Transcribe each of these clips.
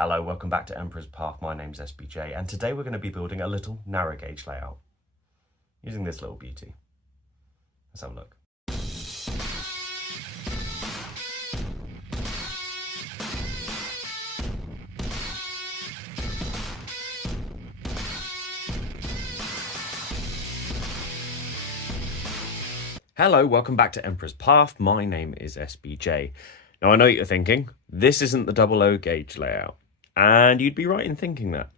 Hello, welcome back to Emperor's Path. My name's SBJ, and today we're going to be building a little narrow gauge layout using this little beauty. Let's have a look. Hello, welcome back to Emperor's Path. My name is SBJ. Now I know what you're thinking, this isn't the 00 gauge layout. And you'd be right in thinking that.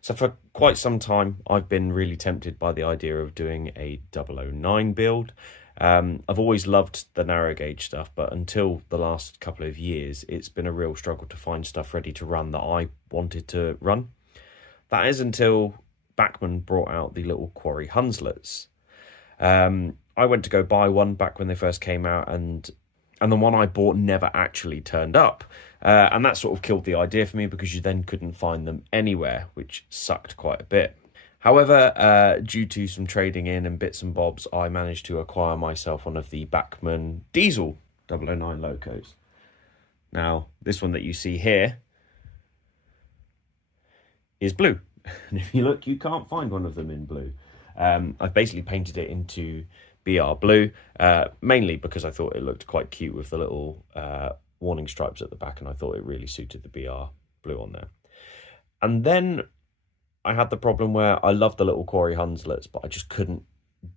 So for quite some time, I've been really tempted by the idea of doing a 009 build. I've always loved the narrow gauge stuff, but until the last couple of years, it's been a real struggle to find stuff ready to run that I wanted to run. That is until Bachmann brought out the little Quarry Hunslets. I went to go buy one back when they first came out, and the one I bought never actually turned up. And that sort of killed the idea for me because you then couldn't find them anywhere, which sucked quite a bit. However, due to some trading in and bits and bobs, I managed to acquire myself one of the Bachmann diesel 009 locos. Now, this one that you see here is blue. And if you look, you can't find one of them in blue. I've basically painted it into BR blue, mainly because I thought it looked quite cute with the little warning stripes at the back, and I thought it really suited the BR blue on there. And then I had the problem where I loved the little Quarry Hunslets, but I just couldn't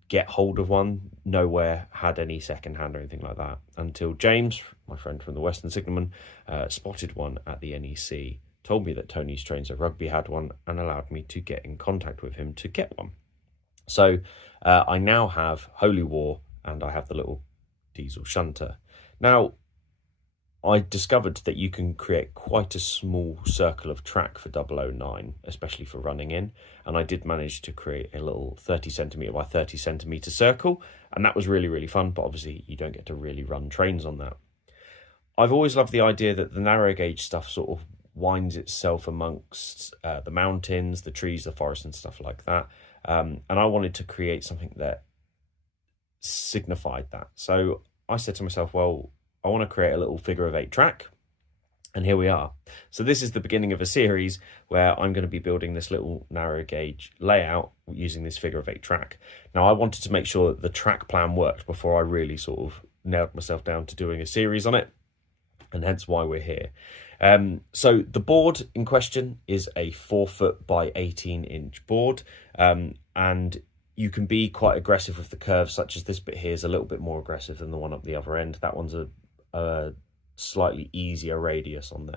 get hold of one. Nowhere had any secondhand or anything like that until James, my friend from the Western Signalman, spotted one at the NEC, told me that Tony's Trains of Rugby had one, and allowed me to get in contact with him to get one. So I now have Holy War, and I have the little diesel shunter. Now, I discovered that you can create quite a small circle of track for 009, especially for running in. And I did manage to create a little 30 centimetre by 30 centimetre circle. And that was really, really fun. But obviously, you don't get to really run trains on that. I've always loved the idea that the narrow gauge stuff sort of winds itself amongst the mountains, the trees, the forest and stuff like that. And I wanted to create something that signified that. So I said to myself, well, I want to create a little figure of 8 track. And here we are. So this is the beginning of a series where I'm going to be building this little narrow gauge layout using this figure of 8 track. Now, I wanted to make sure that the track plan worked before I really sort of nailed myself down to doing a series on it. And hence why we're here. So the board in question is a 4-foot by 18-inch board, and you can be quite aggressive with the curves, such as this bit here is a little bit more aggressive than the one up the other end. That one's a slightly easier radius on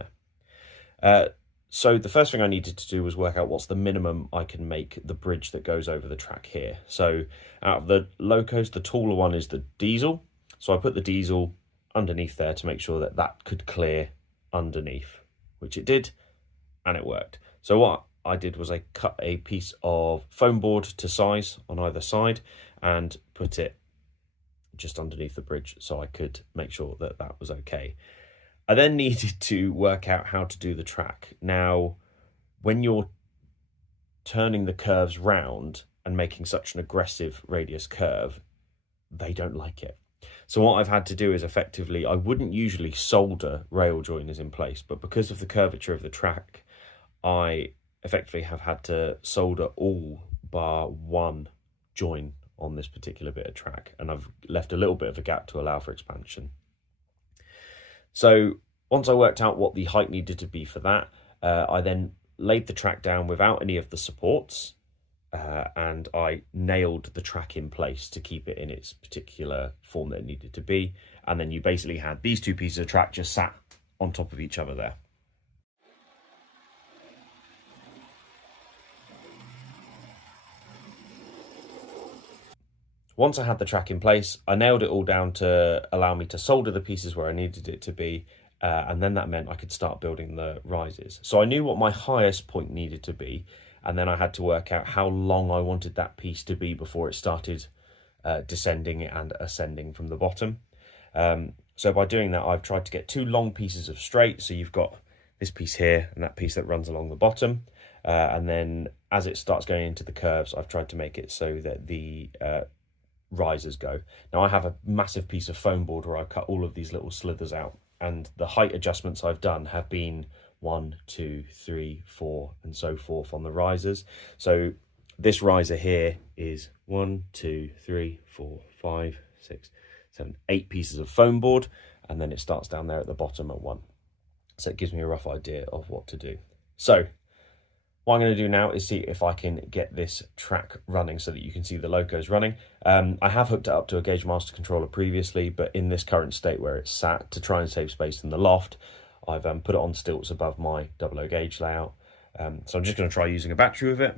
there. So the first thing I needed to do was work out what's the minimum I can make the bridge that goes over the track here. So out of the locos, the taller one is the diesel. So I put the diesel underneath there to make sure that that could clear underneath, which it did, and it worked. So what I did was I cut a piece of foam board to size on either side and put it just underneath the bridge so I could make sure that that was okay. I then needed to work out how to do the track. Now, when you're turning the curves round and making such an aggressive radius curve, they don't like it. So what I've had to do is effectively, I wouldn't usually solder rail joiners in place, but because of the curvature of the track, I effectively have had to solder all bar one join on this particular bit of track, and I've left a little bit of a gap to allow for expansion. So once I worked out what the height needed to be for that, I then laid the track down without any of the supports, and I nailed the track in place to keep it in its particular form that it needed to be. And then you basically had these two pieces of track just sat on top of each other there. Once I had the track in place, I nailed it all down to allow me to solder the pieces where I needed it to be. And then that meant I could start building the rises. So I knew what my highest point needed to be. And then I had to work out how long I wanted that piece to be before it started descending and ascending from the bottom. So by doing that, I've tried to get 2 long pieces of straight. So you've got this piece here and that piece that runs along the bottom. And then as it starts going into the curves, I've tried to make it so that the risers go. Now I have a massive piece of foam board where I cut all of these little slithers out, and the height adjustments I've done have been 1, 2, 3, 4, and so forth on the risers. So this riser here is 1, 2, 3, 4, 5, 6, 7, 8 pieces of foam board, and then it starts down there at the bottom at 1. So it gives me a rough idea of what to do. So what I'm going to do now is see if I can get this track running so that you can see the locos running. I have hooked it up to a Gauge Master controller previously, but in this current state where it's sat, to try and save space in the loft, I've put it on stilts above my 00 gauge layout. So I'm just going to try using a battery with it.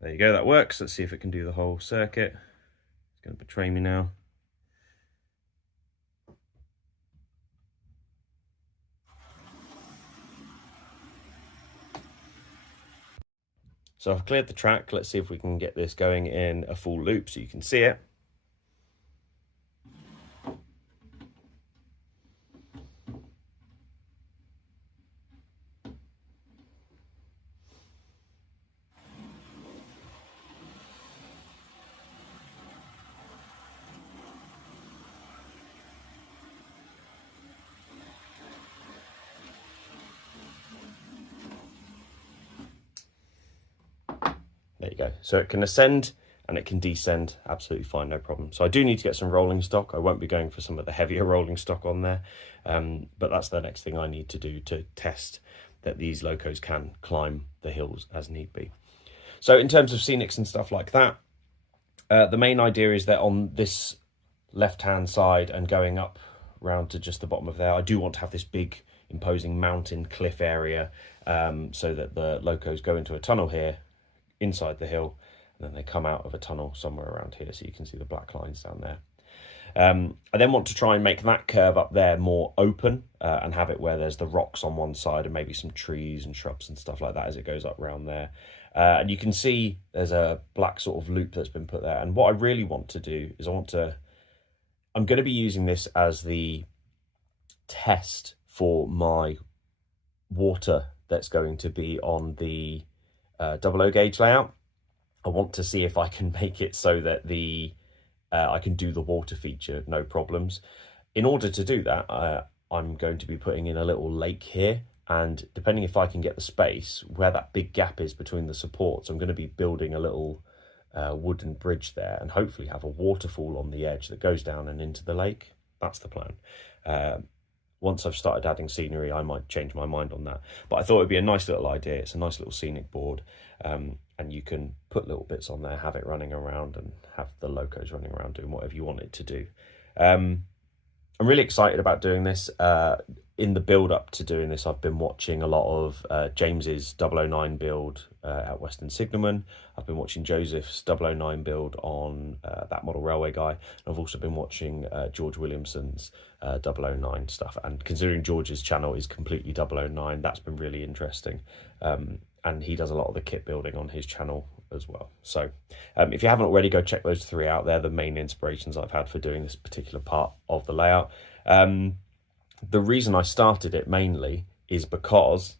There you go, that works. Let's see if it can do the whole circuit. It's going to betray me now. So I've cleared the track. Let's see if we can get this going in a full loop so you can see it. There you go. So it can ascend and it can descend absolutely fine, no problem. So I do need to get some rolling stock. I won't be going for some of the heavier rolling stock on there, but that's the next thing I need to do to test that these locos can climb the hills as need be. So in terms of scenics and stuff like that, the main idea is that on this left-hand side and going up round to just the bottom of there, I do want to have this big imposing mountain cliff area, so that the locos go into a tunnel here inside the hill, and then they come out of a tunnel somewhere around here, so you can see the black lines down there. I then want to try and make that curve up there more open, and have it where there's the rocks on one side and maybe some trees and shrubs and stuff like that as it goes up around there. And you can see there's a black sort of loop that's been put there. And what I really want to do is I'm going to be using this as the test for my water that's going to be on the 00 gauge layout. I want to see if I can make it so that I can do the water feature no problems. In order to do that, I'm going to be putting in a little lake here, and depending if I can get the space where that big gap is between the supports, I'm going to be building a little wooden bridge there and hopefully have a waterfall on the edge that goes down and into the lake. That's the plan. Once I've started adding scenery, I might change my mind on that. But I thought it'd be a nice little idea. It's a nice little scenic board. And you can put little bits on there, have it running around and have the locos running around doing whatever you want it to do. I'm really excited about doing this. In the build up to doing this, I've been watching a lot of James's 009 build at Western Signalman. I've been watching Joseph's 009 build on That Model Railway Guy. And I've also been watching George Williamson's 009 stuff. And considering George's channel is completely 009, that's been really interesting. And he does a lot of the kit building on his channel as well. So if you haven't already, go check those 3 out. They're the main inspirations I've had for doing this particular part of the layout. The reason I started it mainly is because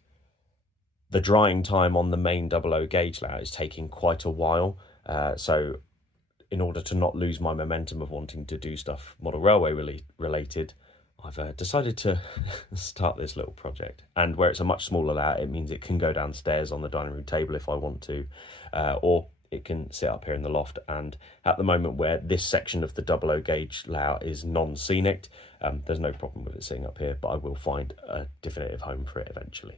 the drying time on the main 00 gauge layout is taking quite a while. So in order to not lose my momentum of wanting to do stuff model railway related, I've decided to start this little project. And where it's a much smaller layout, it means it can go downstairs on the dining room table if I want to, or it can sit up here in the loft. And at the moment where this section of the 00 gauge layout is non-scenic, there's no problem with it sitting up here, but I will find a definitive home for it eventually.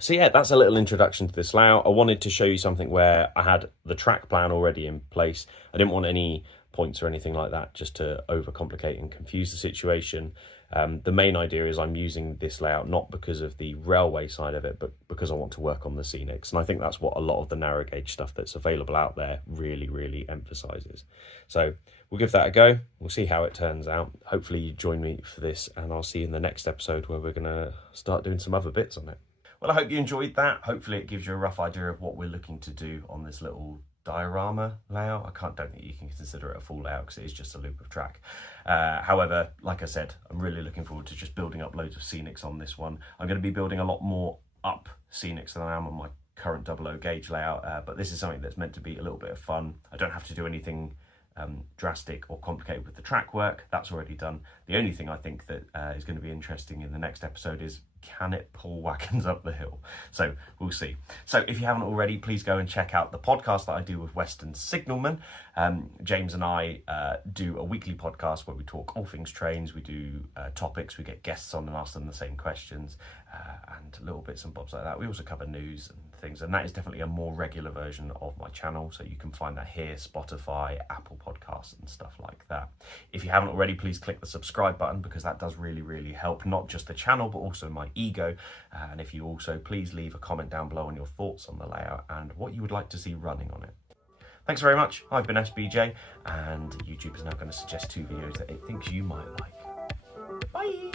So yeah, that's a little introduction to this layout. I wanted to show you something where I had the track plan already in place. I didn't want any points or anything like that just to overcomplicate and confuse the situation. The main idea is I'm using this layout not because of the railway side of it, but because I want to work on the scenics. And I think that's what a lot of the narrow gauge stuff that's available out there really, really emphasizes. So we'll give that a go. We'll see how it turns out. Hopefully you join me for this, and I'll see you in the next episode where we're going to start doing some other bits on it. Well, I hope you enjoyed that. Hopefully it gives you a rough idea of what we're looking to do on this little diorama layout. Don't think you can consider it a full layout because it is just a loop of track. However, like I said, I'm really looking forward to just building up loads of scenics on this one. I'm going to be building a lot more up scenics than I am on my current 00 gauge layout, but this is something that's meant to be a little bit of fun. I don't have to do anything drastic or complicated with the track work. That's already done. The only thing I think that is going to be interesting in the next episode is, can it pull wagons up the hill? So we'll see. So if you haven't already, please go and check out the podcast that I do with Western Signalman. James and I do a weekly podcast where we talk all things trains. We do topics, we get guests on and ask them the same questions, and little bits and bobs like that. We also cover news and things, and that is definitely a more regular version of my channel, so you can find that here, Spotify, Apple Podcasts and stuff like that. If you haven't already, please click the subscribe button, because that does really help, not just the channel but also my ego. And if you also, please leave a comment down below on your thoughts on the layout and what you would like to see running on it. Thanks very much. I've been SBJ, and YouTube is now going to suggest 2 videos that it thinks you might like. Bye!